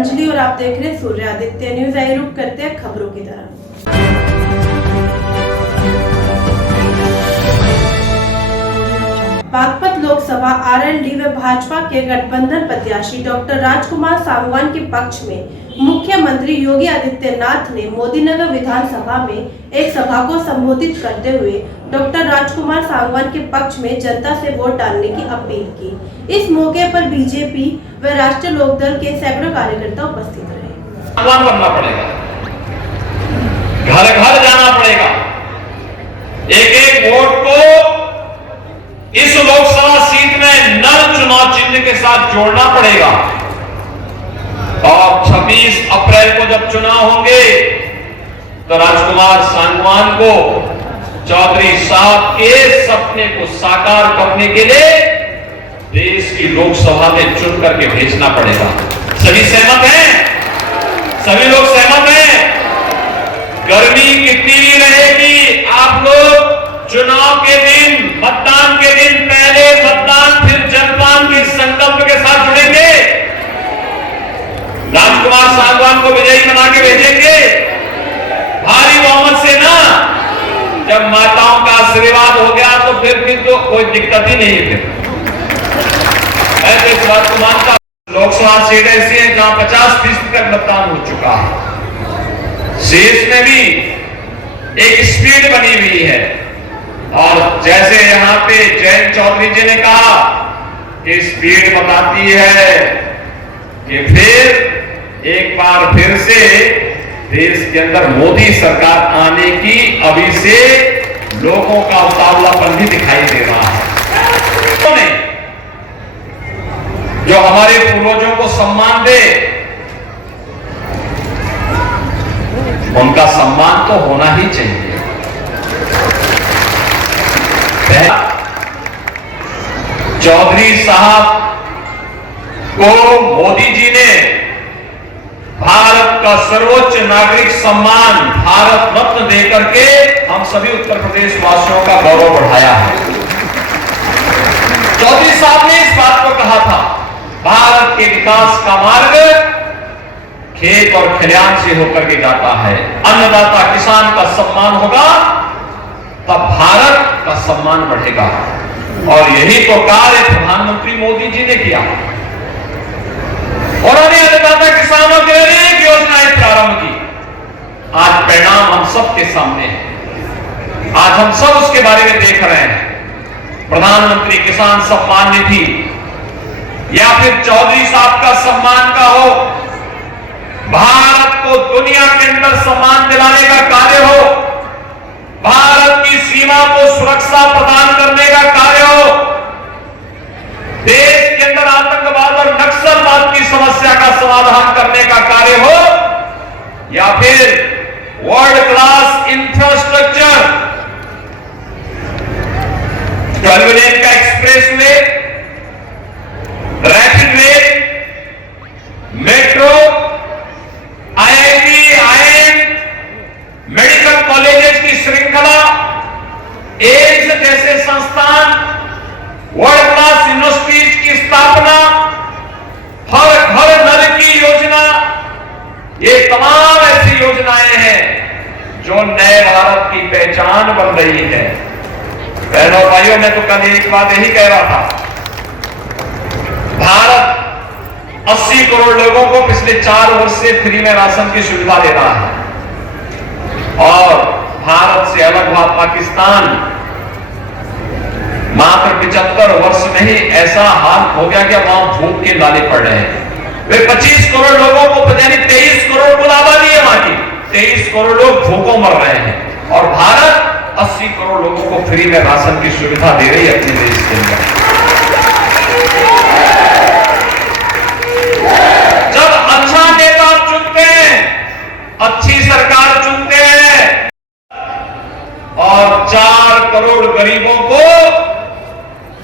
अंजलि और आप देख रहे हैं सूर्य आदित्य न्यूज। आइए रुक करते हैं खबरों की तरफ। बागपत लोकसभा आरएलडी में भाजपा के गठबंधन प्रत्याशी डॉक्टर राजकुमार सांगवान के पक्ष में मुख्यमंत्री योगी आदित्यनाथ ने मोदीनगर विधानसभा में एक सभा को संबोधित करते हुए डॉक्टर राजकुमार सांगवान के पक्ष में जनता से वोट डालने की अपील की। इस मौके पर बीजेपी व राष्ट्रीय लोकदल के सैकड़ों कार्यकर्ता उपस्थित रहे। बनना पड़ेगा, घर घर जाना पड़ेगा, एक एक वोट को इस लोकसभा सीट में नर चुनाव चिन्ह के साथ जोड़ना पड़ेगा। और 26 अप्रैल को जब चुनाव होंगे तो राजकुमार सांगवान को चौधरी साहब के सपने को साकार करने के लिए देश की लोकसभा में चुन करके भेजना पड़ेगा। सभी सहमत हैं? सभी लोग सहमत हैं? गर्मी कितनी भी रहेगी, आप लोग चुनाव के दिन, मतदान के दिन पहले मतदान फिर जलपान के संकल्प के साथ जुड़ेंगे। राजकुमार सांगवान को विजयी बना के भेजेंगे भारी बहुमत से ना। जब माताओं का आशीर्वाद हो गया तो फिर तो कोई दिक्कत ही नहीं है। ऐसे राजकुमार का लोकसभा सीट ऐसी है जहां 50% तक मतदान हो चुका है। शेष में भी एक स्पीड बनी हुई है। और जैसे यहां पे जयंत चौधरी जी ने कहा कि स्पीड बताती है कि फिर एक बार फिर से देश के अंदर मोदी सरकार आने की अभी से लोगों का उतावलापन भी दिखाई दे रहा है। जो हमारे पूर्वजों को सम्मान दे, उनका सम्मान तो होना ही चाहिए। चौधरी साहब को मोदी जी ने भारत का सर्वोच्च नागरिक सम्मान भारत रत्न देकर के हम सभी उत्तर प्रदेश वासियों का गौरव बढ़ाया है। चौधरी साहब ने इस बात को कहा था, भारत के विकास का मार्ग खेत और खलिहान से होकर के जाता है। अन्नदाता किसान का सम्मान होगा तब भारत का सम्मान बढ़ेगा। और यही तो कार्य प्रधानमंत्री मोदी जी ने किया। उन्होंने अन्नदाता किसानों के लिए अनेक योजनाएं प्रारंभ की। आज परिणाम हम सबके सामने है। आज हम सब उसके बारे में देख रहे हैं। प्रधानमंत्री किसान सम्मान निधि या फिर चौधरी साहब का सम्मान का हो, भारत को दुनिया के अंदर सम्मान दिलाने का कार्य हो, भारत की सीमा को सुरक्षा प्रदान करने का कार्य हो, देश के अंदर आतंकवाद और नक्सलवाद की समस्या का समाधान करने का कार्य हो, या फिर वर्ल्ड क्लास इंफ्रास्ट्रक्चर, 12 लेन का express way, rapid rail, metro, IIT, IIM, medical colleges की श्रृंखला, एम्स जैसे संस्थान, वर्ल्ड क्लास यूनिवर्सिटीज की स्थापना, हर घर नल की योजना, ये तमाम ऐसी योजनाएं हैं जो नए भारत की पहचान बन रही है। बहनों और भाइयों, मैं तो कल एक बात यही कह रहा था, भारत 80 करोड़ लोगों को पिछले 4 वर्ष से फ्री में राशन की सुविधा दे रहा है। और भारत से अलग हुआ पाकिस्तान मात्र 75 वर्ष में ही ऐसा हाल हो गया कि वहां भूख के लाले पड़ रहे हैं। वे 25 करोड़ लोगों को, यानी 23 करोड़ कुल आबादी है वहां की, 23 करोड़ लोग भूखों मर रहे हैं। और भारत 80 करोड़ लोगों को फ्री में राशन की सुविधा दे रही है अपने देश के अंदर। जब अच्छा नेता चुनते हैं, अच्छी सरकार चुनते हैं और 4 करोड़ गरीबों को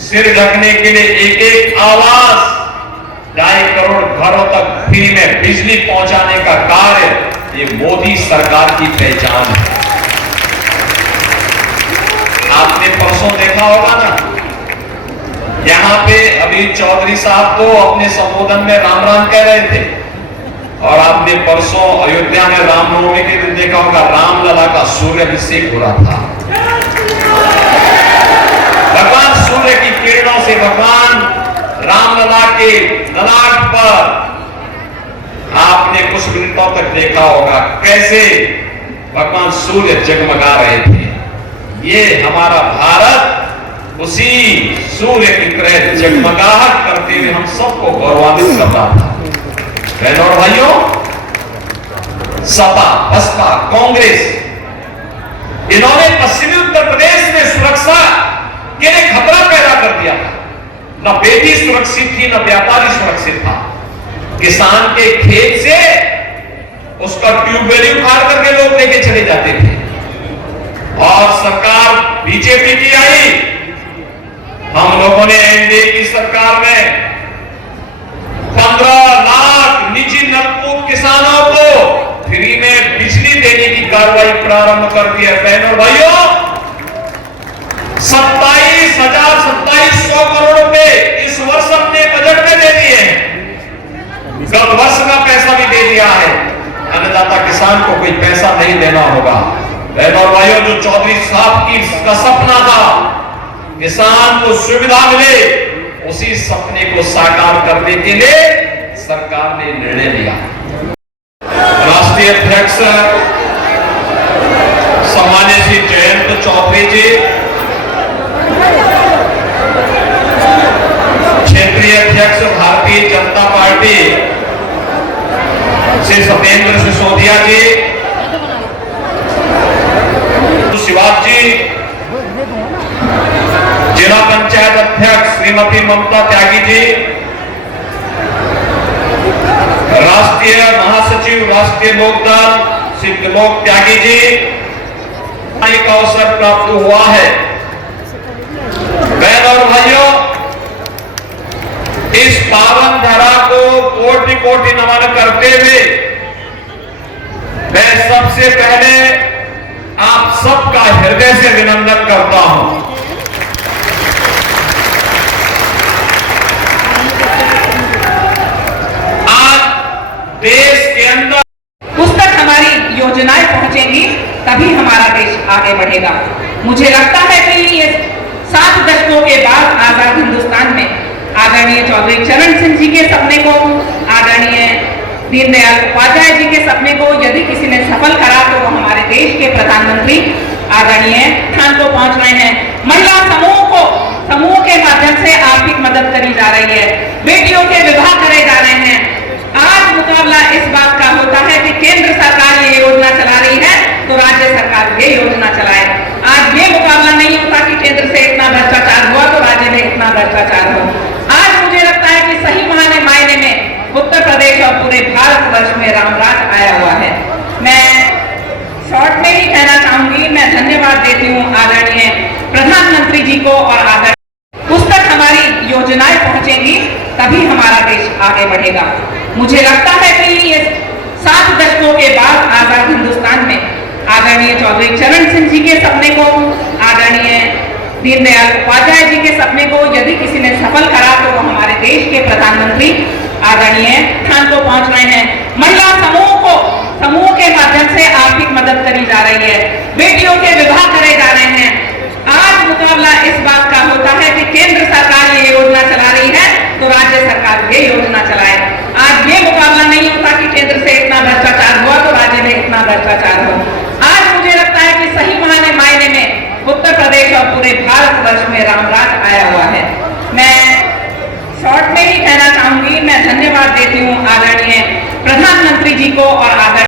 सिर ढकने के लिए एक आवास, 2.5 करोड़ घरों तक फ्री में बिजली पहुंचाने का कार्य, ये मोदी सरकार की पहचान है। आपने परसों देखा होगा ना, यहां पे अभी चौधरी साहब को अपने संबोधन में राम राम कह रहे थे। और आपने परसों अयोध्या में रामनवमी के दिन देखा होगा, रामलला का सूर्याभिषेक हो रहा था। भगवान सूर्य की किरणों से भगवान रामलला के ललाट पर आपने कुछ मिनटों तक देखा होगा कैसे भगवान सूर्य जगमगा रहे थे। ये हमारा भारत उसी सूर्य की तरह जगमगाहट करते हुए हम सबको गौरवान्वित कर रहा था। बहनों और भाइयों, सपा, बसपा, कांग्रेस, इन्होंने पश्चिमी उत्तर प्रदेश में सुरक्षा के लिए खतरा पैदा कर दिया था। न बेटी सुरक्षित थी, न व्यापारी सुरक्षित था। किसान के खेत से उसका ट्यूबवेल उखाड़ करके लोग लेके चले जाते थे। और सरकार बीजेपी की आई, हम लोगों ने एनडीए की सरकार में 15 लाख निजी नलकूप किसानों को फ्री में बिजली देने की कार्रवाई प्रारंभ कर दी है। बहनों भाइयों, 27,000 करोड़ रुपए इस वर्ष अपने बजट में दे दिए हैं। गत वर्ष का पैसा भी दे दिया है। अन्नदाता किसान को कोई पैसा नहीं देना होगा। बहनों और भाइयों, जो चौधरी साहब की का सपना था किसान को सुविधा मिले, उसी सपने को साकार करने के लिए सरकार ने निर्णय लिया। राष्ट्रीय अध्यक्ष सम्मानित श्री जयंत चौधरी जी, क्षेत्रीय अध्यक्ष भारतीय जनता पार्टी श्री सत्येंद्र सिसोदिया जी, शिवाज जी, जिला पंचायत अध्यक्ष श्रीमती ममता त्यागी जी, राष्ट्रीय महासचिव राष्ट्रीय लोकदल श्री त्रिलोक त्यागी जी, एक अवसर प्राप्त हुआ है। बहनों और भाइयों, इस पावन धरा को कोटि कोटि नमन करते हुए मैं सबसे पहले आप सबका हृदय से अभिनंदन करता हूं। आज देश के अंदर उस तक हमारी योजनाएं पहुंचेंगी, तभी हमारा देश आगे बढ़ेगा। मुझे लगता है कि ये 7 दशकों के बाद आजाद हिंदुस्तान में आदरणीय चौधरी चरण सिंह जी के सपने को, आदरणीय दीनदयाल उपाध्याय जी के सपने को यदि किसी ने सफल करा तो वो हमारे देश के प्रधानमंत्री आदरणीय स्थान को पहुंच रहे हैं। महिला समूह के माध्यम से आर्थिक मदद करी जा रही है, बेटियों के विवाह करे जा रहे हैं। आज मुकाबला इस बात का होता है कि केंद्र सरकार ये योजना चला रही है तो राज्य सरकार ये योजना चलाए। आज ये मुकाबला नहीं होता कि केंद्र से इतना भ्रष्टाचार हुआ तो राज्य में इतना भ्रष्टाचार हो। आज मुझे लगता है कि सही मायने में उत्तर प्रदेश और पूरे भारतवर्ष में रामराज आया हुआ है। मैं शॉर्ट में ही कहना चाहूंगी, मैं धन्यवाद देती हूँ आदरणीय प्रधानमंत्री जी को और आदरणीय उस तक हमारी योजनाएं पहुंचेंगी, तभी हमारा देश आगे बढ़ेगा। मुझे लगता है कि ये 7 दशकों के बाद आजाद हिंदुस्तान में आदरणीय चौधरी चरण सिंह जी के सपने को, आदरणीय दीनदयाल उपाध्याय जी के सपने को यदि किसी ने सफल करा तो वो हमारे देश के प्रधानमंत्री आदरणीय स्थान को पहुंच रहे हैं। महिला समूह के माध्यम से आर्थिक मदद करी जा रही है, बेटियों के विवाह करे जा रहे हैं। आज मुकाबला इस बात का होता है कि केंद्र सरकार ये योजना चला रही है तो राज्य सरकार ये योजना चलाए। आज ये मुकाबला नहीं होता कि केंद्र से इतना भ्रष्टाचार हुआ तो राज्य में इतना भ्रष्टाचार हो। आज मुझे लगता है कि सही मायने में उत्तर प्रदेश और पूरे भारतवर्ष में रामराज आया हुआ है। मैं शॉर्ट में ही कहना चाहूंगी, मैं धन्यवाद देती हूँ आदरणीय प्रधानमंत्री जी को और आदरणीय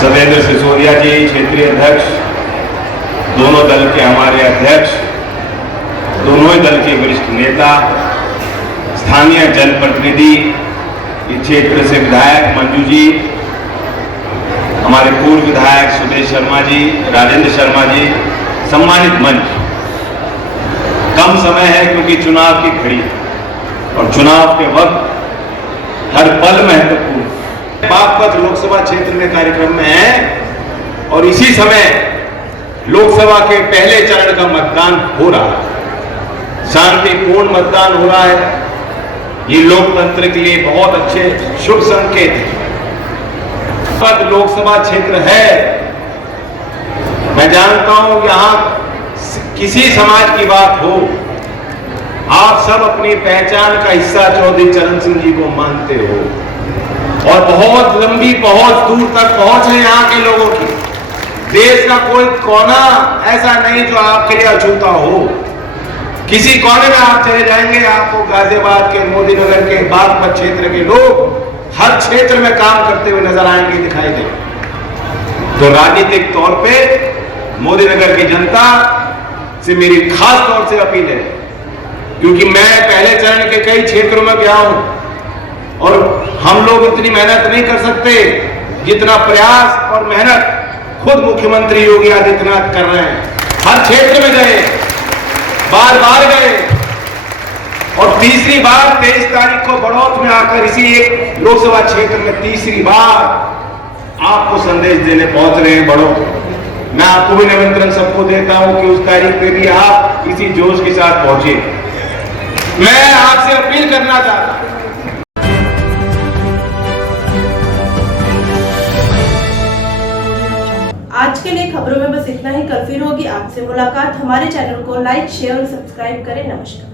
सत्येंद्र सिसोदिया जी, क्षेत्रीय अध्यक्ष, दोनों दल के हमारे अध्यक्ष, दोनों ही दल के वरिष्ठ नेता, स्थानीय जनप्रतिनिधि, इस क्षेत्र से विधायक मंजू जी, हमारे पूर्व विधायक सुदेश शर्मा जी, राजेंद्र शर्मा जी, सम्मानित मंच। कम समय है क्योंकि चुनाव की घड़ी और चुनाव के वक्त हर पल महत्वपूर्ण। बागपत लोकसभा क्षेत्र में कार्यक्रम में है और इसी समय लोकसभा के पहले चरण का मतदान हो रहा है। शांतिपूर्ण मतदान हो रहा है। ये लोकतंत्र के लिए बहुत अच्छे शुभ संकेत है। पद लोकसभा क्षेत्र है। मैं जानता हूं यहां किसी समाज की बात हो, आप सब अपनी पहचान का हिस्सा चौधरी चरण सिंह जी को मानते हो और बहुत लंबी बहुत दूर तक पहुंच है यहाँ के लोगों की। देश का कोई कोना ऐसा नहीं जो आपके लिए अछूता हो। किसी कोने में आप चले जाएंगे, आपको गाजियाबाद के, मोदी नगर के, बागपत क्षेत्र के लोग हर क्षेत्र में काम करते हुए नजर आएंगे, दिखाई देंगे। तो राजनीतिक तौर पे मोदी नगर की जनता से मेरी खास तौर से अपील है, क्योंकि मैं पहले चरण के कई क्षेत्रों में गया हूं और हम लोग इतनी मेहनत नहीं कर सकते जितना प्रयास और मेहनत खुद मुख्यमंत्री योगी आदित्यनाथ कर रहे हैं। हर क्षेत्र में गए, बार बार गए और तीसरी बार 23 तारीख को बड़ौत में आकर इसी एक लोकसभा क्षेत्र में तीसरी बार आपको संदेश देने पहुंच रहे हैं बड़ौत। मैं आपको भी निमंत्रण सबको देता हूं कि उस तारीख पे भी आप इसी जोश के साथ पहुंचे। मैं आपसे अपील करना चाहता हूं। आज के लिए खबरों में बस इतना ही। कल फिर होगी आपसे मुलाकात। हमारे चैनल को लाइक, शेयर और सब्सक्राइब करें। नमस्कार।